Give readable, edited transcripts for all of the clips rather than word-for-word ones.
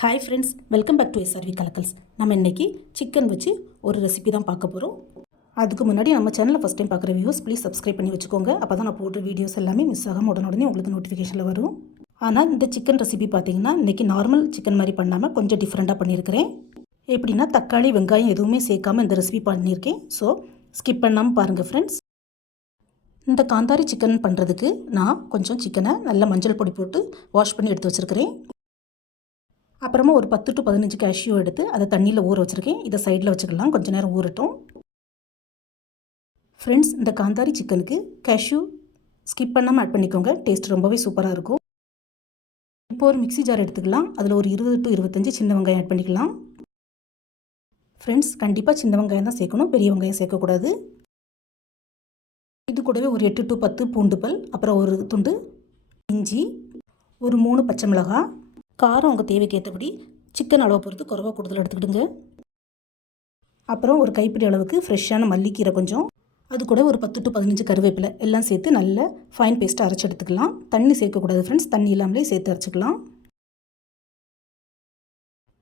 Hi friends, welcome back to SRV Kalakkals. நம்ம இன்றைக்கி chicken வச்சு ஒரு ரெசிபி தான் பார்க்க போகிறோம். அதுக்கு முன்னாடி நம்ம சேனலில் ஃபஸ்ட் டைம் பார்க்குற வியூஸ் ப்ளீஸ் சப்ஸ்கிரைப் பண்ணி வச்சுக்கோங்க. அப்போ தான் நான் போடுற வீடியோஸ் எல்லாமே மிஸ் ஆகாமல் உடனே உங்களுக்கு நோட்டிஃபிகேஷனில் வரும். ஆனால் இந்த சிக்கன் ரெசிபி பார்த்திங்கன்னா இன்றைக்கி நார்மல் சிக்கன் மாதிரி பண்ணாமல் கொஞ்சம் டிஃப்ரெண்ட்டாக பண்ணியிருக்கிறேன். எப்படின்னா தக்காளி வெங்காயம் எதுவுமே சேர்க்காமல் இந்த ரெசிபி பண்ணியிருக்கேன். ஸோ ஸ்கிப் பண்ணாமல் பாருங்கள் ஃப்ரெண்ட்ஸ். இந்த காந்தாரி சிக்கன் பண்ணுறதுக்கு நான் கொஞ்சம் சிக்கனை நல்லா மஞ்சள் பொடி போட்டு வாஷ் பண்ணி எடுத்து வச்சுருக்கிறேன். அப்புறமா ஒரு 10 to 15 கேஷ்யூ எடுத்து அதை தண்ணியில் ஊற வச்சுருக்கேன். இதை சைடில் வச்சுக்கலாம், கொஞ்சம் நேரம் ஊறட்டும். ஃப்ரெண்ட்ஸ், இந்த காந்தாரி சிக்கனுக்கு கேஷ்யூ ஸ்கிப் பண்ணாமல் ஆட் பண்ணிக்கோங்க. டேஸ்ட் ரொம்பவே சூப்பராக இருக்கும். இப்போ ஒரு மிக்ஸி ஜார் எடுத்துக்கலாம். அதில் ஒரு 20 to 25 சின்ன வெங்காயம் ஆட் பண்ணிக்கலாம். ஃப்ரெண்ட்ஸ், கண்டிப்பாக சின்ன வெங்காயம் தான் சேர்க்கணும், பெரிய வெங்காயம் சேர்க்கக்கூடாது. இது கூடவே ஒரு 8 to 10 பூண்டு பல், அப்புறம் ஒரு துண்டு இஞ்சி, ஒரு 3 பச்சை மிளகாய். காரம் உங்கள் தேவைக்கு ஏற்றபடி சிக்கன் அளவை பொறுத்து குறைவா கூடுதல் எடுத்துக்கிடுங்க. அப்புறம் ஒரு கைப்பிடி அளவுக்கு ஃப்ரெஷ்ஷான மல்லிக்கீரை கொஞ்சம், அது கூட ஒரு 10 to 15 கருவேப்பிலை எல்லாம் சேர்த்து நல்ல ஃபைன் பேஸ்ட்டாக அரைச்சி எடுத்துக்கலாம். தண்ணி சேர்க்கக்கூடாது ஃப்ரெண்ட்ஸ், தண்ணி இல்லாமலே சேர்த்து அரைச்சிக்கலாம்.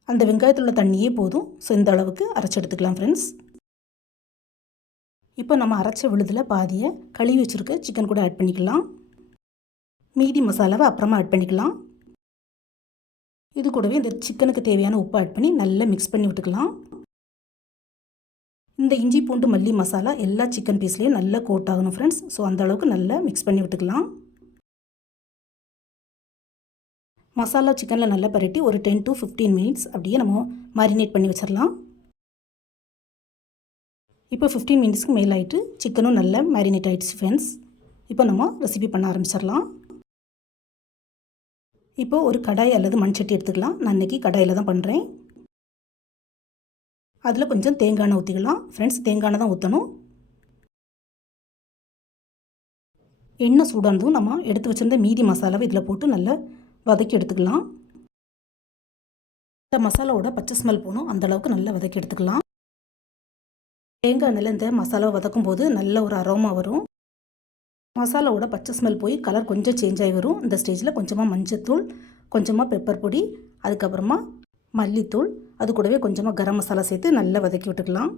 அந்த வெங்காயத்தில் உள்ள தண்ணியே போதும். ஸோ இந்த அளவுக்கு அரைச்சி எடுத்துக்கலாம் ஃப்ரெண்ட்ஸ். இப்போ நம்ம அரைச்ச விழுதில் பாதியை கழுவி வச்சுருக்க சிக்கன் கூட ஆட் பண்ணிக்கலாம். மீதி மசாலாவை அப்புறமா ஆட் பண்ணிக்கலாம். இது கூடவே இந்த சிக்கனுக்கு தேவையான உப்பு ஆட் பண்ணி நல்லா மிக்ஸ் பண்ணி விட்டுக்கலாம். இந்த இஞ்சி பூண்டு மல்லி மசாலா எல்லா சிக்கன் பீஸ்லேயும் நல்லா கோட் ஆகணும் ஃப்ரெண்ட்ஸ். ஸோ அந்த அளவுக்கு நல்லா மிக்ஸ் பண்ணி விட்டுக்கலாம். மசாலா சிக்கனில் நல்லா பரட்டி ஒரு 10 to 15 மினிட்ஸ் அப்படியே நம்ம மேரினேட் பண்ணி வச்சிடலாம். இப்போ 15 மினிட்ஸ்க்கு மேலே ஆகிட்டு சிக்கனும் நல்லா மேரினேட் ஆகிடுச்சு ஃப்ரெண்ட்ஸ். இப்போ நம்ம ரெசிபி பண்ண ஆரம்பிச்சிடலாம். இப்போது ஒரு கடாய் அல்லது மண் சட்டி எடுத்துக்கலாம். நான் இன்றைக்கி கடாயில் தான் பண்ணுறேன். அதில் கொஞ்சம் தேங்காய் எண்ணெய் ஊற்றிக்கலாம் ஃப்ரெண்ட்ஸ். தேங்காய் எண்ணெய் தான் ஊற்றணும். எண்ணெய் சூடானதும் நம்ம எடுத்து வச்சுருந்த மீதி மசாலாவை இதில் போட்டு நல்லா வதக்கி எடுத்துக்கலாம். இந்த மசாலாவோட பச்சை ஸ்மெல் போகணும், அந்தளவுக்கு நல்லா வதக்கி எடுத்துக்கலாம். தேங்காய் எண்ணெயில் இந்த மசாலாவை வதக்கும் போது நல்ல ஒரு அரோமா வரும். மசாலாவோட பச்சை ஸ்மெல் போய் கலர் கொஞ்சம் சேஞ்ச் ஆகி வரும். இந்த ஸ்டேஜில் கொஞ்சமாக மஞ்சத்தூள், கொஞ்சமாக பெப்பர் பொடி, அதுக்கப்புறமா மல்லித்தூள், அது கூடவே கொஞ்சமாக கரம் மசாலா சேர்த்து நல்லா வதக்கி விட்டுக்கலாம்.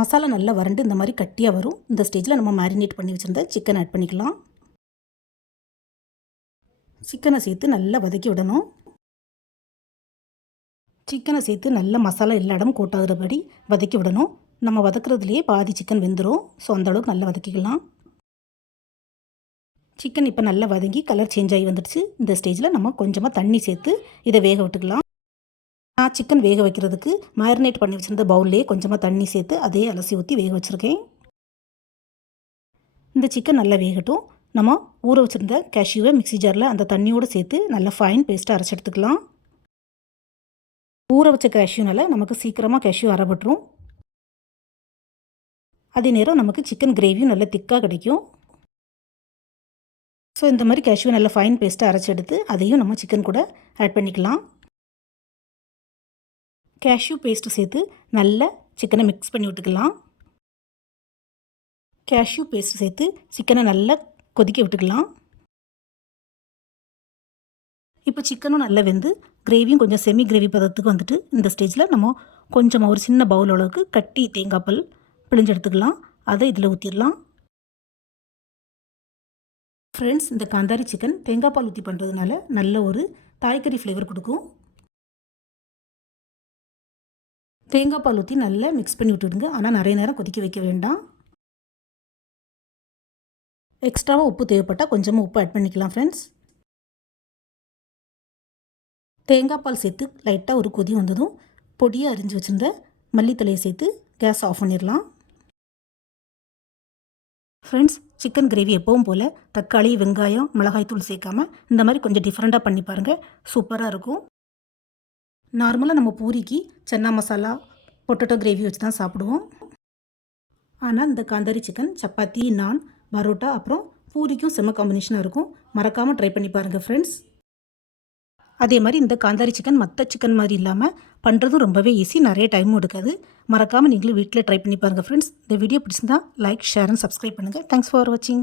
மசாலா நல்லா வறண்டு இந்த மாதிரி கட்டியாக வரும். இந்த ஸ்டேஜில் நம்ம மேரினேட் பண்ணி வச்சுருந்த சிக்கன் ஆட் பண்ணிக்கலாம். சிக்கனை சேர்த்து நல்லா வதக்கி விடணும். சிக்கனை சேர்த்து நல்ல மசாலா எல்லா இடமும் கோட்டாகிறபடி வதக்கி விடணும். நம்ம வதக்குறதுலேயே பாதி சிக்கன் வெந்துடும். ஸோ அந்தளவுக்கு நல்லா வதக்கிக்கலாம். சிக்கன் இப்போ நல்லா வதங்கி கலர் சேஞ்ச் ஆகி வந்துடுச்சு. இந்த ஸ்டேஜில் நம்ம கொஞ்சமாக தண்ணி சேர்த்து இதை வேக விட்டுக்கலாம். நான் சிக்கன் வேக வைக்கிறதுக்கு மேரினேட் பண்ணி வச்சுருந்த பவுல்லே கொஞ்சமாக தண்ணி சேர்த்து அதே அலசி ஊற்றி வேக வச்சுருக்கேன். இந்த சிக்கன் நல்லா வேகட்டும். நம்ம ஊற வச்சுருந்த கேஷ்யூவை மிக்ஸி ஜாரில் அந்த தண்ணியோடு சேர்த்து நல்லா ஃபைன் பேஸ்ட்டாக அரைச்சி எடுத்துக்கலாம். ஊற வச்ச கேஷ்யூனால நமக்கு சீக்கிரமாக கேஷ்யூ அரைப்பட்டுரும். அதே நேரம் நமக்கு சிக்கன் கிரேவியும் நல்லா திக்காக கிடைக்கும். ஸோ இந்த மாதிரி கேஷ்யூ நல்லா ஃபைன் பேஸ்ட்டாக அரைச்சி எடுத்து அதையும் நம்ம சிக்கன் கூட ஆட் பண்ணிக்கலாம். கேஷ்யூ பேஸ்ட்டு சேர்த்து நல்லா சிக்கனை மிக்ஸ் பண்ணி விட்டுக்கலாம். கேஷ்யூ பேஸ்ட்டு சேர்த்து சிக்கனை நல்லா கொதிக்க விட்டுக்கலாம். இப்போ சிக்கனும் நல்லா வெந்து கிரேவியும் கொஞ்சம் செமி கிரேவி பதத்துக்கு வந்துட்டு இந்த ஸ்டேஜில் நம்ம கொஞ்சமாக ஒரு சின்ன பவுல் அளவுக்கு கட்டி தேங்காய் பால் பிழிஞ்சு எடுத்துக்கலாம். அதை இதில் ஊற்றிடலாம். ஃப்ரெண்ட்ஸ், இந்த காந்தாரி சிக்கன் தேங்காய் பால் ஊற்றி பண்ணுறதுனால நல்ல ஒரு தாய்கறி ஃப்ளேவர் கொடுக்கும். தேங்காய் பால் ஊற்றி நல்லா மிக்ஸ் பண்ணி விட்டுடுங்க. ஆனால் நிறைய நேரம் கொதிக்க வைக்க வேண்டாம். எக்ஸ்ட்ராவாக உப்பு தேவைப்பட்டால் கொஞ்சமாக உப்பு ஆட் பண்ணிக்கலாம் ஃப்ரெண்ட்ஸ். தேங்காய் பால் சேர்த்து லைட்டாக ஒரு கொதி வந்ததும் பொடியாக அரிஞ்சு வச்சுருந்த மல்லித்தலையை சேர்த்து கேஸ் ஆஃப் பண்ணிடலாம். ஃப்ரெண்ட்ஸ், சிக்கன் கிரேவி எப்பவும் போல் தக்காளி வெங்காயம் மிளகாய்த்தூள் சேர்க்காமல் இந்த மாதிரி கொஞ்சம் டிஃப்ரெண்ட்டாக பண்ணி பாருங்கள், சூப்பராக இருக்கும். நார்மலாக நம்ம பூரிக்கு சன்னா மசாலா பொட்டேட்டோ கிரேவி வச்சு தான் சாப்பிடுவோம். ஆனால் இந்த காந்தாரி சிக்கன் சப்பாத்தி, நான், பரோட்டா அப்புறம் பூரிக்கும் செம்ம காம்பினேஷனாக இருக்கும். மறக்காமல் ட்ரை பண்ணி பாருங்கள் ஃப்ரெண்ட்ஸ். அதே மாதிரி இந்த காந்தாரி சிக்கன் மற்ற சிக்கன் மாதிரி இல்லாமல் பண்ணுறதும் ரொம்பவே ஈஸி, நிறைய டைமும் எடுக்காது. மறக்காமல் நீங்களும் வீட்டில் ட்ரை பண்ணி பாருங்கள் ஃப்ரெண்ட்ஸ். இந்த வீடியோ பிடிச்சிருந்தா லைக், ஷேர் அண்ட் சப்ஸ்கிரைப் பண்ணுங்கள். தேங்க்ஸ் ஃபார் வாட்சிங்.